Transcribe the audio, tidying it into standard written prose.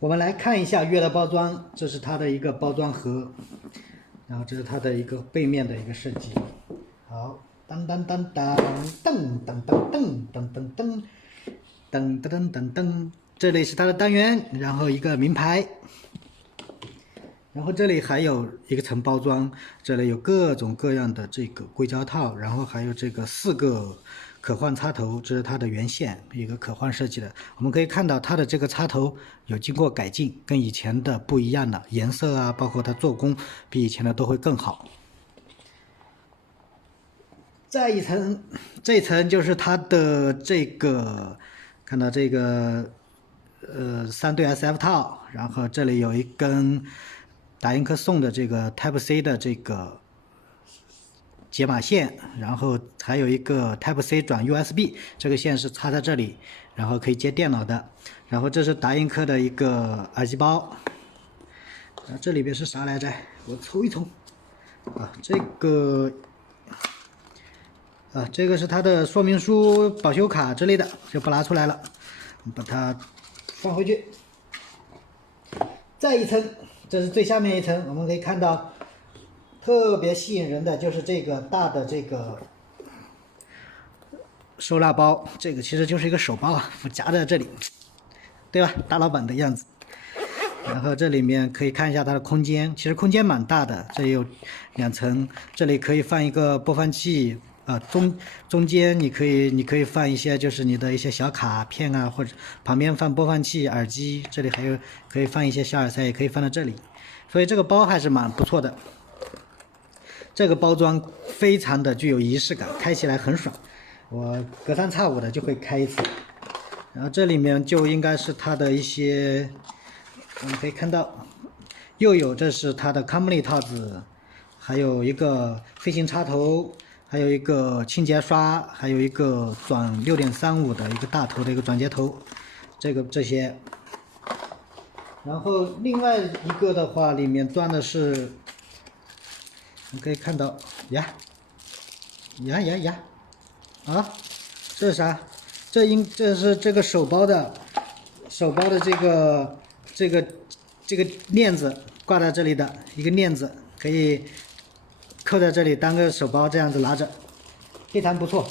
我们来看一下月的包装，这是它的一个包装盒，然后这是它的一个背面的一个设计。好，当当当当噔噔噔噔噔噔噔噔噔噔噔，这里是它的单元，然后一个名牌。然后这里还有一个层包装，这里有各种各样的这个硅胶套，然后还有这个4个可换插头，这是它的原线，一个可换设计的。我们可以看到它的这个插头有经过改进，跟以前的不一样了，颜色啊，包括它做工比以前的都会更好。再一层，这一层就是它的这个，看到这个3对 SF 套，然后这里有一根达音科送的这个 Type C 的这个解码线，然后还有一个 Type C 转 USB， 这个线是插在这里，然后可以接电脑的。然后这是达音科的一个耳机包，这里边是啥来着？我抽一抽。这个是它的说明书、保修卡之类的，就不拿出来了，把它放回去。再一层，这是最下面一层，我们可以看到，特别吸引人的就是这个大的这个收纳包，这个其实就是一个手包啊，夹在这里，对吧？大老板的样子。然后这里面可以看一下它的空间，其实空间蛮大的，这里有2层，这里可以放一个播放器。中间你可以放一些就是你的一些小卡片啊，或者旁边放播放器、耳机，这里还有可以放一些小耳塞，也可以放在这里，所以这个包还是蛮不错的。这个包装非常的具有仪式感，开起来很爽，我隔三差五的就会开一次。然后这里面就应该是它的一些，我们可以看到，又有这是它的康姆利套子，还有一个飞行插头。还有一个清洁刷，还有一个转6.35的一个大头的一个转接头，这些。然后另外一个的话，里面装的是，你可以看到呀，啊，这是啥？这是这个手包的这个链子挂在这里的一个链子，可以扣在这里当个手包，这样子拿着，非常不错。